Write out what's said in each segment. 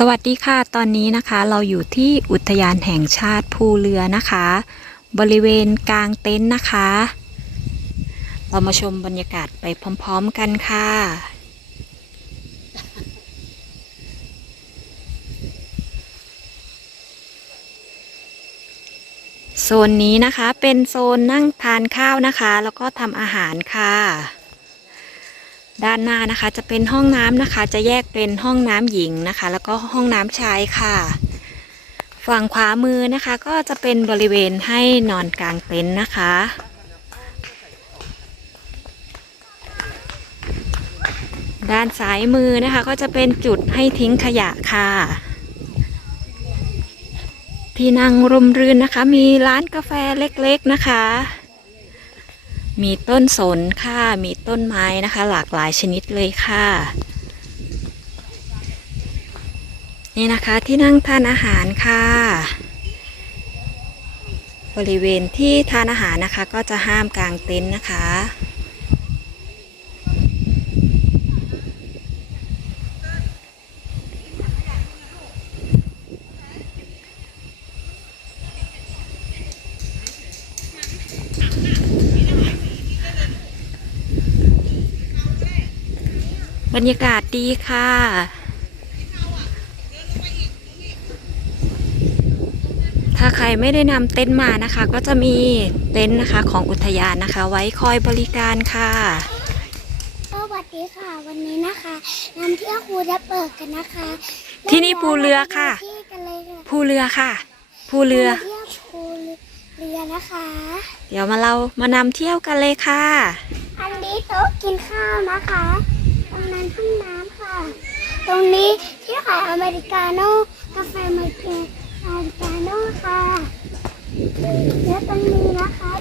สวัสดีค่ะ ตอนนี้นะคะเราอยู่ที่อุทยานแห่งชาติภูเรือนะคะ บริเวณกลางเต็นท์นะคะ เรามาชมบรรยากาศไปพร้อมๆกันค่ะ โซนนี้นะคะเป็นโซนนั่งทานข้าวนะคะ แล้วก็ทำอาหารค่ะ ด้านหน้านะคะจะเป็นห้องน้ำนะคะ จะแยกเป็นห้องน้ำหญิงนะคะ แล้วก็ห้องน้ำชายค่ะ ฝั่งขวามือนะคะ ก็จะเป็นบริเวณให้นอนกลางเต็นท์นะคะ ด้านซ้ายมือนะคะ ก็จะเป็นจุดให้ทิ้งขยะค่ะ ที่นั่งร่มรื่นนะคะ มีร้านกาแฟเล็กๆนะคะ มีต้นสนค่ะ มีต้นไม้นะคะ หลากหลายชนิดเลยค่ะ นี่นะคะที่นั่งทานอาหารค่ะ บริเวณที่ทานอาหารนะคะ ก็จะห้ามกางเต็นท์นะคะ บรรยากาศดีค่ะ ถ้าใครไม่ได้นำเต็นท์มานะคะ ก็จะมีเต็นท์นะคะของอุทยานนะคะ ไว้คอยบริการค่ะสวัสดีค่ะ วันนี้นะคะนำเที่ยวครูจะเปิดกันนะคะ ที่นี่ภูเรือค่ะที่กันเลยค่ะภูเรือค่ะภูเรือมาเที่ยวภูเรือนะคะ เดี๋ยวมาเรามานำเที่ยวกันเลยค่ะ อันนี้โต๊ะกินข้าวนะคะตรงนั้น ห้องน้ำค่ะ ตรงนี้ที่ขายอเมริกาโน่กาแฟอเมริกาอเมริกาโน่ค่ะและตรงนี้นะคะ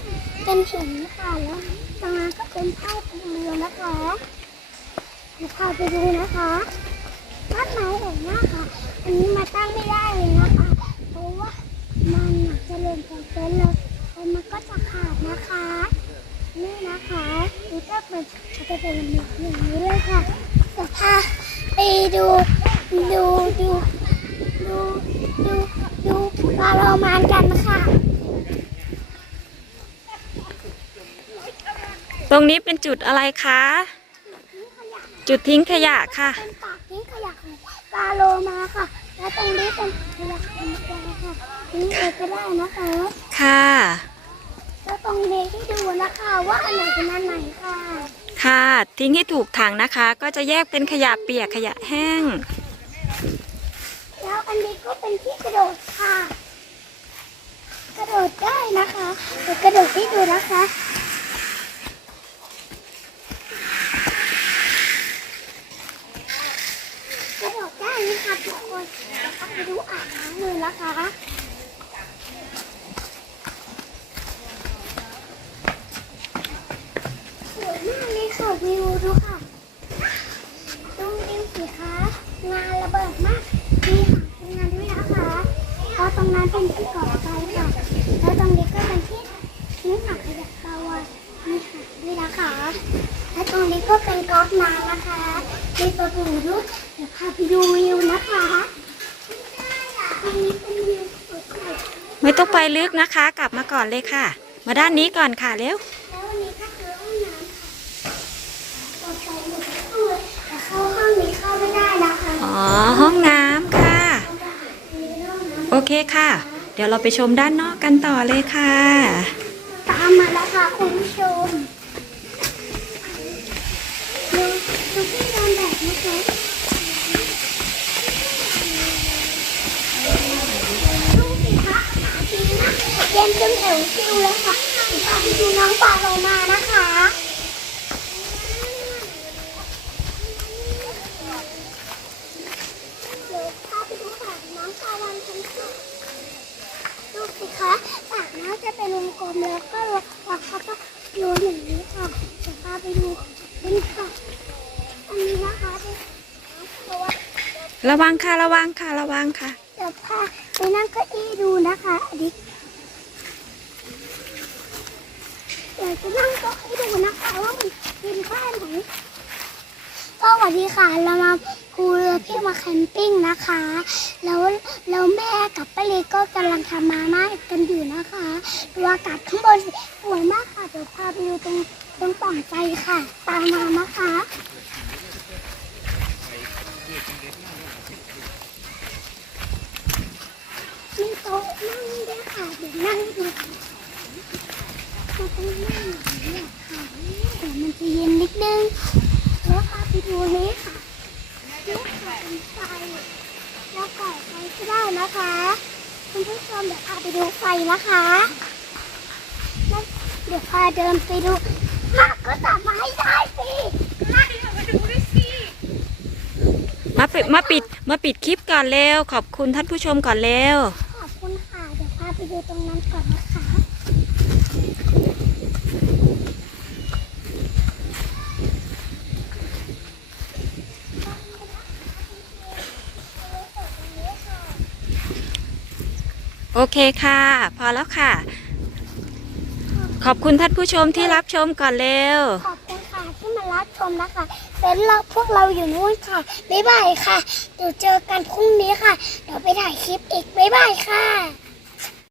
เป็นหินค่ะแล้วตรงนั้นก็เป็นผ้าปูเรือนะคะเดี๋ยวพาไปดูนะคะต้นไม้สวยมากค่ะ อันนี้มาตั้งไม่ได้เลยนะคะเพราะว่ามันจะเล่นกับเต็นแล้วแล้วมันก็จะขาดนะคะ นี่นะคะนี่ก็เป็นจะเป็นอย่างนี้เลยค่ะ พาไปดูดูดูดูดูดูปลาโรมานกันค่ะ ตรงนี้เป็นจุดอะไรคะ จุดทิ้งขยะค่ะ เป็นปากทิ้งขยะของปลาโลมาค่ะ และตรงนี้เป็นขยะของแกค่ะทิ้งไปก็ได้นะคะ ค่ะ แล้วตรงนี้ที่ดูนะคะว่าอันไหนเป็นอันไหนค่ะ ค่ะ ทิ้งให้ถูกถังนะคะ ก็จะแยกเป็นขยะเปียกขยะแห้ง แล้วอันนี้ก็เป็นที่กระโดดค่ะ กระโดดได้นะคะเดี๋ยวกระโดดให้ดูนะคะกระโดดได้นะคะทุกคนแล้วก็ไปดูอ่างล้างมือนะคะ สวย มากเลยค่ะวิวดูค่ะดูวิวสิคะงานระเบิดมากมีหางานด้วยนะคะเพราะตรงนั้นเป็นที่ก่อไฟค่ะแล้วตรงนี้ก็เป็นที่ทิ้งถังขยะปลาวามีหางด้วยนะคะและตรงนี้ก็เป็นก๊อกน้ำนะคะมีประตูด้วยเดี๋ยวพาไปดูวิวนะคะตรงนี้เป็นวิวสวยๆ ไม่ต้องไปลึกนะคะ กลับมาก่อนเลยค่ะ มาด้านนี้ก่อนค่ะเร็ว แล้ววันนี้ก็คือห้องน้ำค่ะต่อไปหนูก็ต้องเลยแต่เข้าห้องนี้เข้าไม่ได้นะคะ อ๋อ ห้องน้ำค่ะ มีห้องน้ โอเค่ะ เดี๋ยวเราไปชมด้านนอกกันต่อเลยค่ะ ตามมาแล้วค่ะคุณผู้ชมดูดูที่นอนแบบนะคะดูสิคะอากาศดีนะเย็นจนเอวคิวเลยค่ะเดี๋ยวพาไปดูน้องปลาโลมานะคะ เดี๋ยวพาไปดูสระน้ำปลาวันกันค่ะดูสิคะสระน้ำจะ เป็นวงกลมแล้วก็วักเขาก็โยนอย่างนี้ค่ะเดี๋ยวพาไปดูเป็นค่ะอันนี้นะคะเป็นเพราะว่าระวังค่ะระวังค่ะระวังค่ะ เดี๋ยวพาไปนั่งเก้าอี้ดูนะคะอันนี้เดี๋ยวจะนั่งเก้าอี้ดูนะคะว่ามันเป็นบ้านไหนตก็ส วัสดีค่ะ เรามาภูเรือพี่มาแคมปิ้งนะคะ แล้วแล้วแม่กับป้าเล็กก็กำลังทำมาม่ากันอยู่นะคะดูอากาศข้างบนสวยมากค่ะ เดี๋ยวพาไปดูตรงตรงป่องใจค่ะ ตามมานะคะมีโต๊ะนั่งด้วยค่ะ เดี๋ยวนั่งดูเราต้องนี้ค่ะเดี๋ยวมันจะเย็นนิดนึง ไปดูนี้ค่ะนี่ค่ะเป็นไฟแล้วก่อไฟก็ได้นะคะ คุณผู้ชมเดี๋ยวพาไปดูไฟนะคะแล้วเดี๋ยวพาเดินไปดูหากก็จับมาให้ได้สิมาปิดมาปิดมาปิดคลิปก่อนเร็วขอบคุณท่านผู้ชมก่อนเร็วขอบคุณค่ะ เดี๋ยวพาไปดูตรงนั้นก่อนนะคะ โอเคค่ะ พอแล้วค่ะ ขอบคุณท่านผู้ชมที่รับชมก่อนเร็ว ขอบคุณค่ะที่มารับชมนะคะเป็นเราพวกเราอยู่นู่นค่ะ บ๊ายบายค่ะ เดี๋ยวเจอกันพรุ่งนี้ค่ะ เดี๋ยวไปถ่ายคลิปอีก บ๊ายบายค่ะ